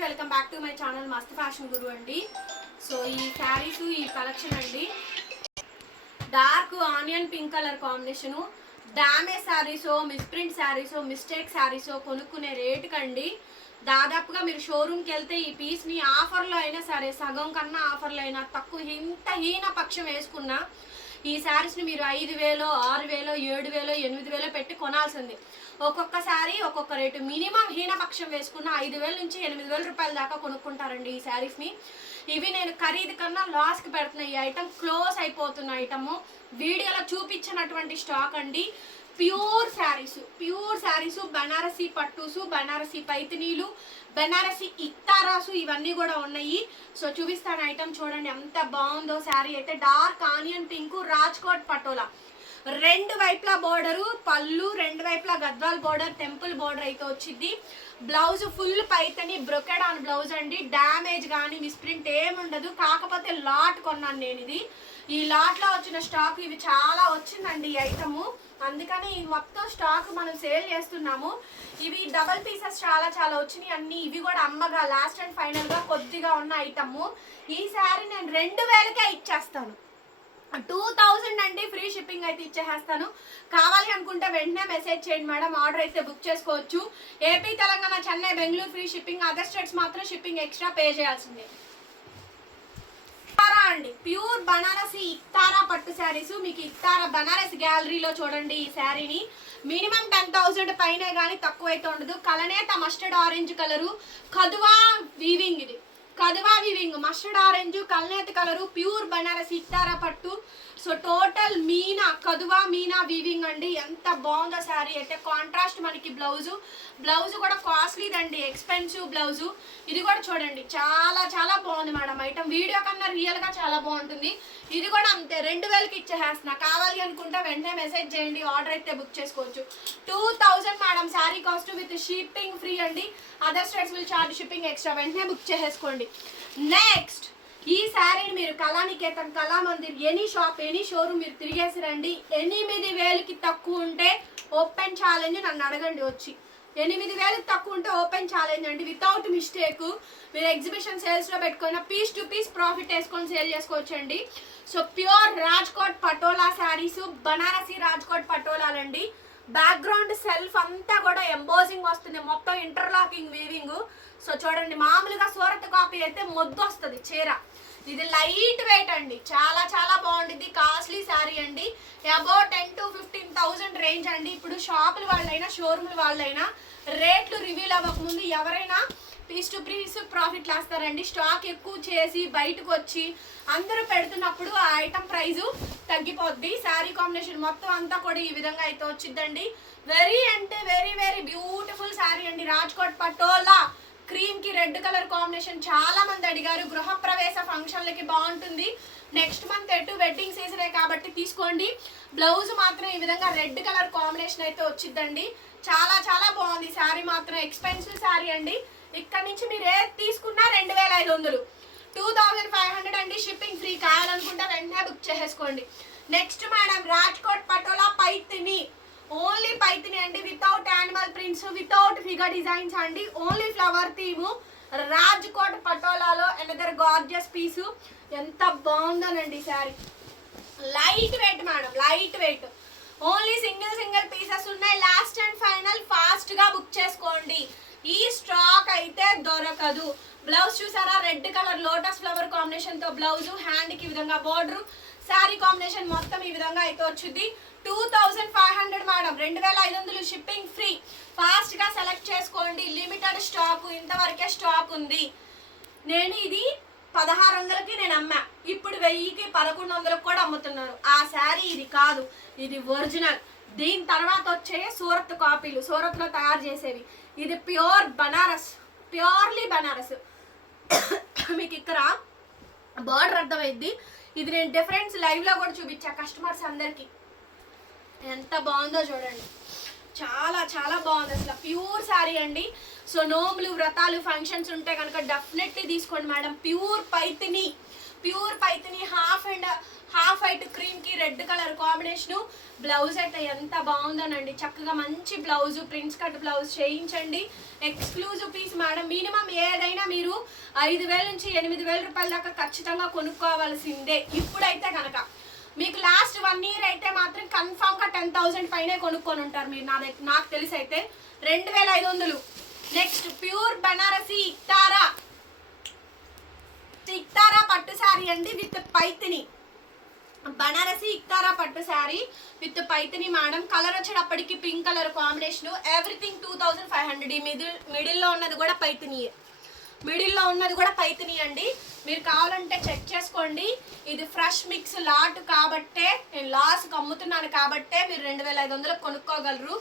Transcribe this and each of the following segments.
Welcome back to my channel Mast fashion Guru అండి. So ఈ శారీస్ ఈ కలెక్షన్ అండి. Dark onion pink colour combination. Damage శారీసో misprint శారీసో mistake శారీసో కొనుక్కునే రేటుకి కండి. దాదాపుగా మీరు షోరూమ్కి వెళ్తే ఈ పీస్ని ఆఫర్లో అయినా సరే సగం కన్నా ఆఫర్లో అయినా తక్కువ ఇంత హీన పక్షం వేసుకున్నా ఈ శారీస్ని మీరు ఐదు వేలో ఆరు వేలో ఏడు వేలో ఎనిమిది వేలో పెట్టి కొనాల్సింది. ఒక్కొక్క శారీ ఒక్కొక్క రేటు. మినిమం హీనపక్షం వేసుకున్న ఐదు వేల నుంచి ఎనిమిది వేల రూపాయల దాకా కొనుక్కుంటారండి ఈ శారీస్ని ఇవి నేను ఖరీదు కన్నా లాస్కి పెడుతున్న ఈ ఐటమ్ క్లోజ్ అయిపోతున్న ఐటమ్. వీడియోలో చూపించినటువంటి స్టాక్ అండి. ప్యూర్ శారీస్ ప్యూర్ శారీస్ బనారసి పట్టుసు బనారసి పైతినీలు బెనారసి ఇక్తారాసు ఇవన్నీ కూడా ఉన్నాయి. సో చూపిస్తాను ఐటమ్ చూడండి ఎంత బాగుందో శారీ అయితే. Dark onion pink Rajkot Patola. రెండు వైపులా బోర్డరు పళ్ళు రెండు వైపులా గద్వాల్ బోర్డర్ టెంపుల్ బోర్డర్ అయితే వచ్చింది. Blouse full Paithani brocade on blouse అండి. డ్యామేజ్ కానీ మిస్ప్రింట్ ఏముండదు. కాకపోతే లాట్ కొన్నాను నేను ఇది. ఈ లాట్లో వచ్చిన స్టాక్ ఇవి చాలా వచ్చిందండి ఈ ఐటము. అందుకని ఈ మొత్తం స్టాక్ మనం సేల్ చేస్తున్నాము. ఇవి డబల్ పీసెస్ చాలా చాలా వచ్చినాయి. అన్ని ఇవి కూడా అమ్మగా లాస్ట్ అండ్ ఫైనల్గా కొద్దిగా ఉన్న ఐటము. ఈ శారీ నేను రెండు వేలకే ఇచ్చేస్తాను. టూ థౌజండ్ అండి ఫ్రీ షిప్పింగ్ అయితే ఇచ్చేస్తాను. కావాలి అనుకుంటే వెంటనే మెసేజ్ చేయండి మేడం. ఆర్డర్ అయితే బుక్ చేసుకోవచ్చు. AP Telangana Chennai Bengaluru free shipping other states మాత్రం షిప్పింగ్ ఎక్స్ట్రా పే చేయాల్సిందే. ఇక్తారా అండి? ప్యూర్ బనారసి ఇక్తారా పట్టు శారీస్? మీకు ఇక్తారా బనారస్ గ్యాలరీలో చూడండి ఈ శారీని. మినిమం టెన్ థౌసండ్ పైన కానీ తక్కువైతే ఉండదు. కలనేత మస్టర్డ్ ఆరెంజ్ కలరు. కదువా వీవింగ్ ఇది. కదువా వీవింగ్. మస్టర్డ్ ఆరెంజ్ కలనేత కలరు ప్యూర్ బనారసి ఇక్తారా పట్టు? So total Meena కదువా Meena weaving అండి. ఎంత బాగుందో శారీ అయితే కాంట్రాస్ట్ మనకి బ్లౌజు బ్లౌజ్ కూడా కాస్ట్లీదండి ఎక్స్పెన్సివ్ బ్లౌజు ఇది కూడా చూడండి. చాలా చాలా బాగుంది మేడం ఐటమ్ వీడియో కన్నా రియల్గా చాలా బాగుంటుంది. ఇది కూడా అంతే. రెండు వేలకి ఇచ్చేసేస్తున్నా. కావాలి అనుకుంటే వెంటనే మెసేజ్ చేయండి. ఆర్డర్ అయితే బుక్ చేసుకోవచ్చు. Two thousand madam sari cost with shipping free అండి. Other states will charge shipping extra వెంటనే బుక్ చేసేసుకోండి. నెక్స్ట్ ఈ శారీని మీరు Kalaniketan Kalamandir any shop any showroom మీరు తిరిగేసి రండి. ఎనిమిది వేలకి తక్కువ ఉంటే ఓపెన్ ఛాలెంజ్ నన్ను అడగండి వచ్చి. ఎనిమిది వేలకు తక్కువ ఉంటే ఓపెన్ ఛాలెంజ్ అండి. వితౌట్ మిస్టేక్ మీరు ఎగ్జిబిషన్ సేల్స్లో పెట్టుకున్న పీస్ టు పీస్ ప్రాఫిట్ వేసుకొని సేల్ చేసుకోవచ్చండి. సో ప్యూర్ రాజ్కోట్ పటోలా శారీస్ బనారసి రాజ్కోట్ పటోలాలండి. బ్యాక్గ్రౌండ్ సెల్ఫ్ అంతా కూడా ఎంబోజింగ్ వస్తుంది. మొత్తం ఇంటర్లాకింగ్ వీవింగ్ సో చూడండి మామూలుగా సూరత్ కాపీ అయితే మొద్దు వస్తుంది చీర. ఇది లైట్ వెయిట్ అండి. చాలా చాలా బాగుంటుంది కాస్ట్లీ శారీ అండి. About ten to fifteen thousand range అండి. ఇప్పుడు షాపుల వాళ్ళైనా షోరూమ్ల వాళ్ళైనా రేట్లు రివీల్ అవ్వకముందు ఎవరైనా పీస్ టు పీస్ ప్రాఫిట్ లాస్తారండి. స్టాక్ ఎక్కువ చేసి బయటకు వచ్చి అందరూ పెడుతున్నప్పుడు ఆ ఐటమ్ ప్రైజు తగ్గిపోద్ది. శారీ కాంబినేషన్ మొత్తం అంతా కూడా ఈ విధంగా అయితే వచ్చిందండి వెరీ అంటే వెరీ వెరీ బ్యూటిఫుల్ శారీ అండి. రాజ్కోట్ పటోలా క్రీమ్కి రెడ్ కలర్ కాంబినేషన్ చాలా మంది అడిగారు. గృహప్రవేశ ఫంక్షన్లకి బాగుంటుంది. నెక్స్ట్ మంత్ ఎటు వెడ్డింగ్ సీజనే కాబట్టి తీసుకోండి. బ్లౌజ్ మాత్రం ఈ విధంగా రెడ్ కలర్ కాంబినేషన్ అయితే వచ్చిందండి చాలా చాలా బాగుంది. శారీ మాత్రం ఎక్స్పెన్సివ్ శారీ అండి. ఇక్కడ నుంచి మీరు ఏది తీసుకున్నా రెండు వేల ఐదు వందలు. టూ థౌజండ్ ఫైవ్ హండ్రెడ్ అండి షిప్పింగ్ ఫ్రీ కావాలనుకుంటే వెంటనే బుక్ చేసేసుకోండి. Next madam Rajkot Patola Paithani. Only Paithani అండి. Without animal prints without figure designs అండి. ఓన్లీ ఫ్లవర్ థీమ్ రాజ్కోట్ పటోలాలో ఎనదర్ గార్జియస్ పీసు ఎంత బాగుందోనండి sari light weight madam light weight only single single pieces ఉన్నాయి. Last and final ఫాస్ట్గా book చేసుకోండి. ఈ stock అయితే దొరకదు. బ్లౌజ్ చూసారా? రెడ్ కలర్ లోటస్ ఫ్లవర్ కాంబినేషన్తో బ్లౌజు హ్యాండ్కి విధంగా బోర్డరు శారీ కాంబినేషన్ మొత్తం ఈ విధంగా అయితే వచ్చింది. Two thousand five hundred madam రెండు వేల ఐదు వందలు షిప్పింగ్ ఫ్రీ ఫాస్ట్గా సెలెక్ట్ చేసుకోండి. లిమిటెడ్ స్టాక్ ఇంతవరకే స్టాక్ ఉంది. నేను ఇది పదహారు వందలకి నేను అమ్మా. ఇప్పుడు వెయ్యికి పదకొండు వందలకు కూడా అమ్ముతున్నారు. ఆ శారీ ఇది కాదు. ఇది ఒరిజినల్. దీని తర్వాత వచ్చే సూరత్ కాపీలు. సూరత్లో తయారు చేసేవి. ఇది ప్యూర్ బనారస్. ప్యూర్లీ బనారస్. మీకు ఇక్కడ బార్డర్ అర్థమైంది. ఇది నేను డిఫరెన్స్ లైవ్లో కూడా చూపించా కస్టమర్స్ అందరికీ. ఎంత బాగుందో చూడండి. చాలా చాలా బాగుంది అసలు. ప్యూర్ శారీ అండి. సో నోములు వ్రతాలు ఫంక్షన్స్ ఉంటే కనుక డెఫినెట్లీ తీసుకోండి madam pure Paithani. Pure Paithani half and half white క్రీమ్కి red colour combination blouse అయితే ఎంత బాగుందోనండి. చక్కగా మంచి బ్లౌజ్ ప్రింట్స్ కట్ బ్లౌజ్ చేయించండి. ఎక్స్క్లూజివ్ పీస్ మేడం మినిమం ఏదైనా ఐదు వేల నుంచి ఎనిమిది వేల రూపాయల దాకా ఖచ్చితంగా కొనుక్కోవాల్సిందే. ఇప్పుడైతే కనుక మీకు లాస్ట్ వన్ ఇయర్ అయితే మాత్రం కన్ఫామ్గా టెన్ థౌసండ్ పైనే కొనుక్కొని ఉంటారు మీరు. నా దగ్గర నాకు తెలిసి అయితే రెండు వేల ఐదు వందలు. నెక్స్ట్ ప్యూర్ బనారసి ఇక్తారా ఇక్తారా పట్టు శారీ అండి విత్ పైతిని. బనారసి ఇక్తారా పట్టు sari with Paithani madam. Colour వచ్చేటప్పటికి pink colour combination everything two thousand five hundred ఈ మిడిల్ మిడిల్లో ఉన్నది కూడా పైతినియే మిడిల్లో ఉన్నది కూడా పైతిని అండి. మీరు కావాలంటే చెక్ చేసుకోండి. ఇది ఫ్రెష్ మిక్స్ లాట్ కాబట్టే నేను లాస్ అమ్ముతున్నాను కాబట్టే మీరు రెండు వేల ఐదు వందలకు కొనుక్కోగలరు.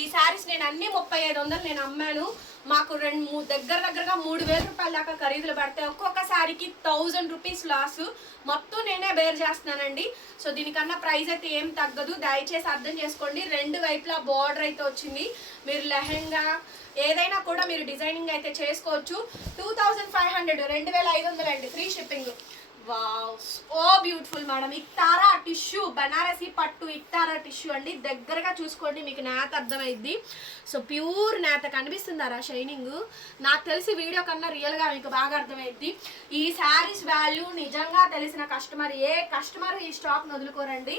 ఈ శారీస్ నేను అన్ని ముప్పై ఐదు వందలు నేను అమ్మాను. మాకు రెండు మూడు దగ్గర దగ్గరగా మూడు వేల రూపాయల దాకా ఖరీదులు పడతాయి ఒక్కొక్కసారికి థౌజండ్ రూపీస్ లాస్ మొత్తం నేనే బేర్ చేస్తున్నానండి. సో దీనికన్నా ప్రైస్ అయితే ఏం తగ్గదు. దయచేసి అర్థం చేసుకోండి. రెండు వైపులా బార్డర్ అయితే వచ్చింది. మీరు లెహెంగా ఏదైనా కూడా మీరు డిజైనింగ్ అయితే చేసుకోవచ్చు. టూ థౌజండ్ ఫైవ్ హండ్రెడ్ రెండు వేల ఐదు వందలు అండి. Free shipping wow so beautiful madam Iktara tissue Banarasi పట్టు ఇక్తారా టిష్యూ అండి. దగ్గరగా చూసుకోండి మీకు నేత అర్థమైద్ది. సో ప్యూర్ నేత కనిపిస్తుందారా షైనింగ్. నాకు తెలిసి వీడియో కన్నా రియల్గా మీకు బాగా అర్థమైద్ది. ఈ శారీస్ వాల్యూ నిజంగా తెలిసిన కస్టమర్ ఏ కస్టమర్ ఈ స్టాక్ను వదులుకోరండి.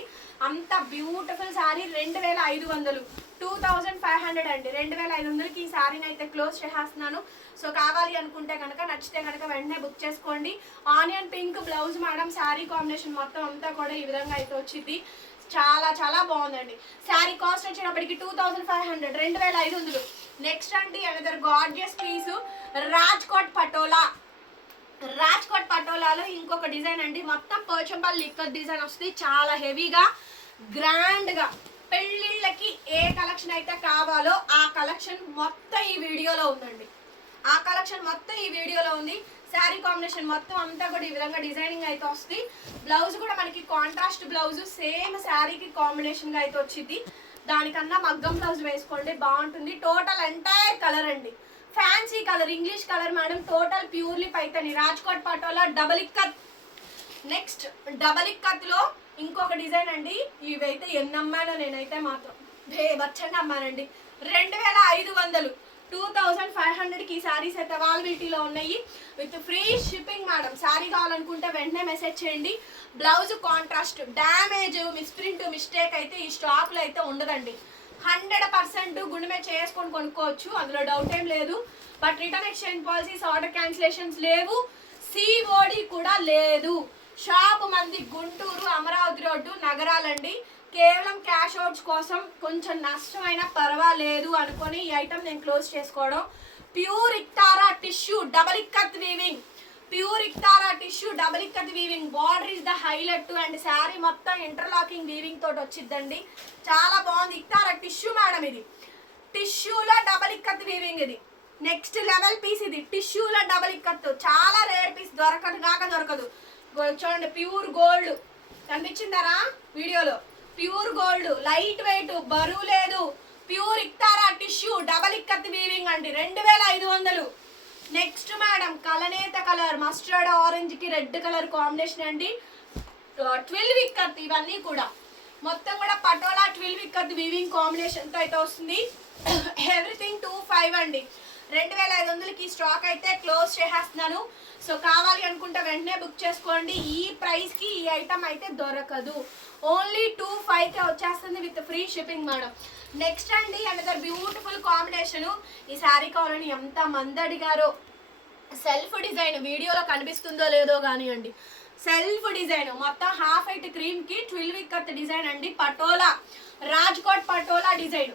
అంత బ్యూటిఫుల్ శారీ రెండు వేల ఐదు వందలు. టూ థౌజండ్ ఫైవ్ హండ్రెడ్ అండి. రెండు వేల ఐదు వందలకి ఈ శారీని అయితే క్లోజ్ చేసేస్తున్నాను. సో కావాలి అనుకుంటే కనుక నచ్చితే కనుక వెంటనే బుక్ చేసుకోండి. Onion pink blouse madam sari combination మొత్తం అంతా కూడా ఈ విధంగా అయితే వచ్చింది చాలా చాలా బాగుందండి. శారీ కాస్ట్ వచ్చినప్పటికి టూ థౌసండ్ ఫైవ్ హండ్రెడ్ రెండు వేల ఐదు వందలు. నెక్స్ట్ అండి another gorgeous piece Rajkot Patola. Rajkot పటోలాలో ఇంకొక డిజైన్ అండి. మొత్తం పోచంపల్లి లిక్కర్ డిజైన్ వస్తుంది. చాలా హెవీగా గ్రాండ్గా పెళ్ళిళ్ళకి ఏ కలెక్షన్ అయితే కావాలో ఆ కలెక్షన్ మొత్తం ఈ వీడియోలో ఉందండి. ఆ కలెక్షన్ మొత్తం ఈ వీడియోలో ఉంది. శారీ కాంబినేషన్ మొత్తం అంతా కూడా ఈ విధంగా డిజైనింగ్ అయితే వస్తుంది. బ్లౌజ్ కూడా మనకి కాంట్రాస్ట్ బ్లౌజ్ సేమ్ శారీకి కాంబినేషన్గా అయితే వచ్చింది. దానికన్నా మగ్గం బ్లౌజ్ వేసుకోండి బాగుంటుంది. టోటల్ ఎంటైర్ కలర్ అండి. Fancy colour English colour madam total purely Paithani. Rajkot Patola double ikat. Next double ఇక్కత్లో ఇంకొక డిజైన్ అండి. ఇవైతే ఎన్ని అమ్మానో నేనైతే మాత్రం బేబచ్చంగా అమ్మానండి. రెండు వేల ఐదు వందలు. టూ థౌజండ్ ఫైవ్ హండ్రెడ్కి ఈ శారీస్ అయితే అవైలబిలిటీలో ఉన్నాయి. With free shipping madam sari కావాలనుకుంటే వెంటనే మెసేజ్ చేయండి. Blouse contrast damage misprint mistake అయితే ఈ స్టాక్లో అయితే ఉండదండి. హండ్రెడ్ పర్సెంట్ గుండె మీద చేసుకొని కొనుక్కోవచ్చు. అందులో డౌట్ ఏం లేదు. But return exchange policies order cancellations లేవు. సిఓడి కూడా లేదు. షాప్ మంది గుంటూరు అమరావతి రోడ్డు నగరాలండి. కేవలం క్యాష్ అవుట్స్ కోసం కొంచెం నష్టమైనా పర్వాలేదు అనుకొని ఈ ఐటమ్ నేను క్లోజ్ చేసుకోవడం. Pure Iktara tissue double ikat weaving pure Iktara tissue double ikat weaving border is the highlight and sari మొత్తం ఇంటర్లాకింగ్ వీవింగ్ తోటి వచ్చిందండి చాలా బాగుంది ఇక్తారా టిష్యూ మేడం ఇది. టిష్యూలో డబల్ ఇక్కత్ వీవింగ్ ఇది. నెక్స్ట్ లెవెల్ పీస్ ఇది. టిష్యూలో డబల్ ఇక్కత్ చాలా రేర్ పీస్ దొరకదు కాక దొరకదు. చూడండి ప్యూర్ గోల్డ్ కనిపించిందారా వీడియోలో. ప్యూర్ గోల్డ్ లైట్ వెయిట్ బరువు లేదు. ప్యూర్ ఇక్తారా టిష్యూ డబల్ ఇక్కత్ వీవింగ్ అండి. రెండు వేల ఐదు వందలు. నెక్స్ట్ మేడం కలనేత కలర్ మస్టర్డ్ ఆరెంజ్కి రెడ్ కలర్ కాంబినేషన్ అండి. ట్వెల్వ్ ఇక్కత్ ఇవన్నీ కూడా. మొత్తం కూడా పటోలా ట్వెల్వ్ ఇక్కత్ వీవింగ్ కాంబినేషన్తో అయితే వస్తుంది. ఎవ్రీథింగ్ టూ ఫైవ్ అండి. రెండు వేల ఐదు వందలకి స్టాక్ అయితే క్లోజ్ చేసేస్తున్నాను. సో కావాలి అనుకుంటే వెంటనే బుక్ చేసుకోండి. ఈ ప్రైస్కి ఈ ఐటమ్ అయితే దొరకదు. ఓన్లీ టూ ఫైవ్కే వచ్చేస్తుంది with free shipping madam next అండి అనదర్ బ్యూటిఫుల్ కాంబినేషన్ ఈ శారీ కావాలని ఎంత మంది అడిగారో. సెల్ఫ్ డిజైన్ వీడియోలో కనిపిస్తుందో లేదో కానివ్వండి. సెల్ఫ్ డిజైన్ మొత్తం హాఫ్ ఎయిట్ క్రీమ్కి ట్విల్విక్ కత్ డిజైన్ అండి. పటోలా రాజ్కోట్ పటోలా డిజైన్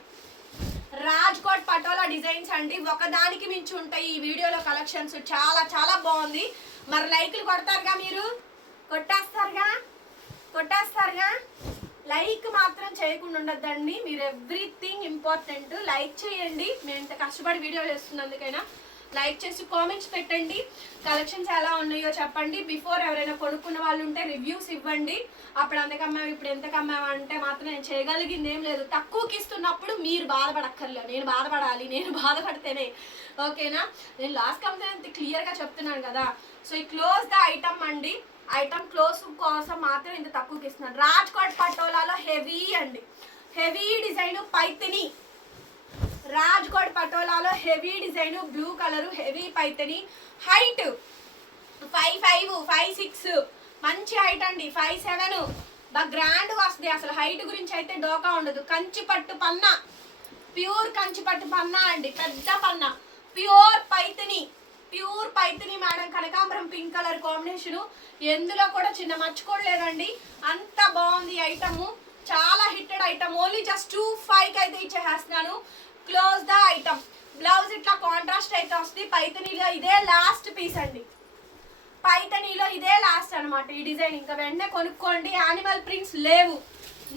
రాజ్కోట్ పటోలా డిజైన్స్ అండి. ఒకదానికి మించి ఉంటాయి ఈ వీడియోలో కలెక్షన్స్. చాలా చాలా బాగుంది. మరి లైక్లు కొడతారుగా మీరు? కొట్టేస్తారుగా? కొట్టేస్తారుగా? లైక్ మాత్రం చేయకుండా ఉండద్దండి. మీరు ఎవ్రీథింగ్ ఇంపార్టెంట్. లైక్ చేయండి. మేము ఇంత కష్టపడి వీడియో చేస్తున్నందుకైనా లైక్ చేసి కామెంట్స్ పెట్టండి. కలెక్షన్స్ ఎలా ఉన్నాయో చెప్పండి. బిఫోర్ ఎవరైనా కొనుక్కున్న వాళ్ళు ఉంటే రివ్యూస్ ఇవ్వండి. అప్పుడు అంతకమ్మాము ఇప్పుడు ఎంతకమ్మాము అంటే మాత్రం నేను చేయగలిగింది ఏం లేదు. తక్కువకి ఇస్తున్నప్పుడు మీరు బాధపడక్కర్లేదు. నేను బాధపడాలి. నేను బాధపడితేనే. ఓకేనా? నేను లాస్ట్ కంపెనీ క్లియర్గా చెప్తున్నాను కదా. సో ఈ క్లోజ్ ద ఐటమ్ అండి. ఐటమ్ క్లోజ్ కోసం మాత్రం ఇంత తక్కువకి ఇస్తున్నాను. రాజ్కోట్ పటోలాలో హెవీ అండి. Heavy design Paithani. Rajkot పటోలాలో heavy design blue colour heavy Paithani height five five five six. మంచి హైట్ అండి ఫైవ్ సెవెన్. బాగా గ్రాండ్ వస్తుంది అసలు. హైట్ గురించి అయితే డోకా ఉండదు. కంచి పట్టు పన్న. ప్యూర్ కంచి పట్టు పన్న అండి. పెద్ద పన్న. Pure Paithani. Pure Paithani madam. కనకాంబరం పింక్ కలర్ కాంబినేషన్. ఎందులో కూడా చిన్న మర్చిపోలేదండి అంత బాగుంది ఐటము. చాలా hitted item. Only just two ఫైవ్కి అయితే ఇచ్చేస్తున్నాను క్లోజ్ ద ఐటమ్ బ్లౌజ్ ఇట్లా కాంట్రాస్ట్ అయితే వస్తుంది. పైతనీలో ఇదే లాస్ట్ పీస్ అండి. పైతనీలో ఇదే లాస్ట్ అనమాట ఈ డిజైన్ ఇంకా వెంటనే కొనుక్కోండి. యానిమల్ ప్రింట్స్ లేవు.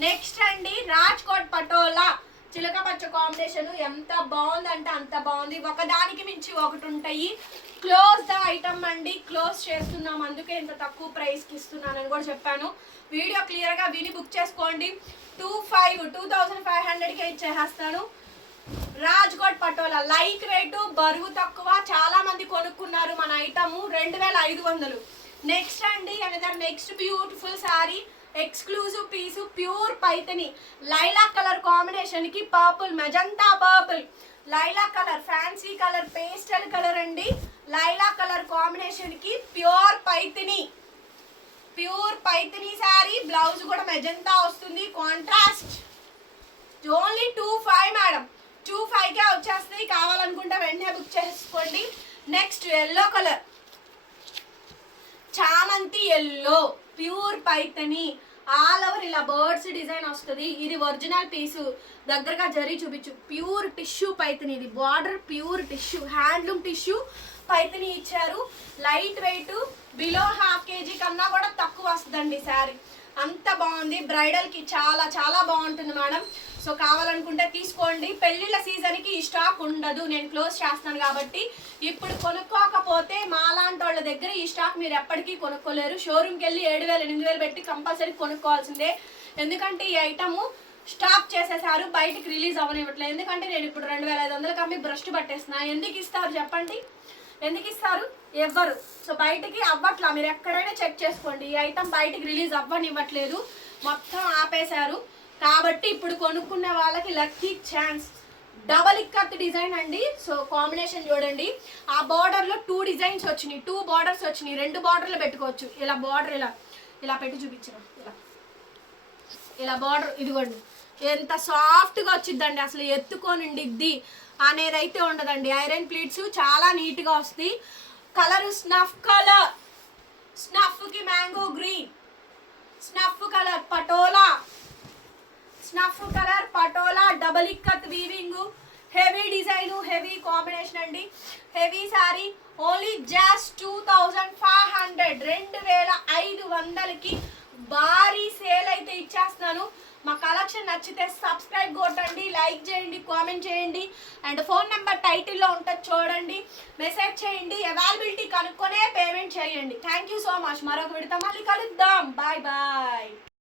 నెక్స్ట్ అండి రాజ్కోట్ పటోలా చిలక పచ్చ కాంబినేషన్ ఎంత బాగుందంటే అంత బాగుంది. ఒకదానికి మించి ఒకటి ఉంటాయి. క్లోజ్ ద ఐటమ్ అండి. క్లోజ్ చేస్తున్నాం. అందుకే ఇంత తక్కువ ప్రైస్కి ఇస్తున్నానని కూడా చెప్పాను. వీడియో క్లియర్గా విని బుక్ చేసుకోండి. Two five two thousand five హండ్రెడ్కే ఇచ్చేస్తాను రాజ్కోట్ పటోలా. లైక్ రేటు బరువు తక్కువ చాలా మంది కొనుక్కున్నారు మన ఐటమ్ రెండు వేల ఐదు వందలు. నెక్స్ట్ అండి another next beautiful sari exclusive piece pure Paithani. Lilac colour కాంబినేషన్కి purple magenta purple lilac colour fancy colour pastel colour అండి. లైలా కలర్ కాంబినేషన్కి pure Paithani. Pure Paithani sari blouse కూడా మెజంతా వస్తుంది. Contrast only two five madam two ఫైవ్కే వచ్చేస్తుంది కావాలనుకుంటే వెంటనే book చేసుకోండి. Next yellow colour చామంతి yellow pure Paithani. All over ఇలా బర్డ్స్ డిజైన్ వస్తుంది. ఇది ఒరిజినల్ పీసు దగ్గరగా జరి చూపించు. ప్యూర్ టిష్యూ పైతని ఇది. Border pure tissue handloom tissue Paithani ఇచ్చారు. Light weight below half KG కన్నా కూడా తక్కువ వస్తుందండి శారీ అంత బాగుంది. బ్రైడల్కి చాలా చాలా బాగుంటుంది మేడం. సో కావాలనుకుంటే తీసుకోండి. పెళ్ళిళ్ళ సీజన్కి ఈ స్టాక్ ఉండదు. నేను క్లోజ్ చేస్తాను కాబట్టి ఇప్పుడు కొనుక్కోకపోతే మాలాంటి వాళ్ళ దగ్గర ఈ స్టాక్ మీరు ఎప్పటికీ కొనుక్కోలేరు. షోరూమ్కి వెళ్ళి ఏడు వేలు ఎనిమిది వేలు పెట్టి కంపల్సరీ కొనుక్కోవాల్సిందే. ఎందుకంటే ఈ ఐటము స్టాప్ చేసేసారు. బయటికి రిలీజ్ అవ్వనివ్వట్లేదు. ఎందుకంటే నేను ఇప్పుడు రెండు వేల ఐదు వందలకి అమ్మి బ్రష్ పట్టేస్తున్నా. ఎందుకు ఇస్తారు చెప్పండి? ఎందుకు ఇస్తారు? ఎవ్వరు. సో బయటికి అవ్వట్లా. మీరు ఎక్కడైనా చెక్ చేసుకోండి. ఈ ఐటమ్ బయటికి రిలీజ్ అవ్వనివ్వట్లేదు. మొత్తం ఆపేశారు. కాబట్టి ఇప్పుడు కొనుక్కునే వాళ్ళకి lucky chance double ikat design అండి. సో కాంబినేషన్ చూడండి. ఆ బార్డర్లో టూ డిజైన్స్ వచ్చినాయి. టూ బార్డర్స్ వచ్చినాయి. రెండు బార్డర్లు పెట్టుకోవచ్చు. ఇలా బార్డర్ ఇలా ఇలా పెట్టి చూపించిన ఇలా. ఇలా బార్డర్ ఇదిగోండి. ఎంత సాఫ్ట్గా వచ్చిందండి అసలు ఎత్తుకొని ఉండిద్ది. అనేది అయితే ఉండదండి. ఐరన్ ప్లేట్స్ చాలా నీట్గా వస్తాయి. Colour snuff colour. స్నఫ్కి mango green. Snuff colour Patola. Snuff colour Patola. Double ikat weaving. Heavy design heavy combination అండి. Heavy sari only just two thousand five hundred. రెండు వేల ఐదు వందలకి భారీ సేల్ అయితే ఇచ్చేస్తున్నాను. మా కలెక్షన్ నచ్చితే సబ్స్క్రైబ్ కొట్టండి లైక్ చేయండి కామెంట్ చేయండి. అండ్ ఫోన్ నెంబర్ టైటిల్లో ఉంటుంది చూడండి. మెసేజ్ చేయండి అవైలబిలిటీ కనుక్కొనే పేమెంట్ చేయండి. థ్యాంక్ యూ సో మచ్ మరొక విడత మళ్ళీ కలుద్దాం. Bye bye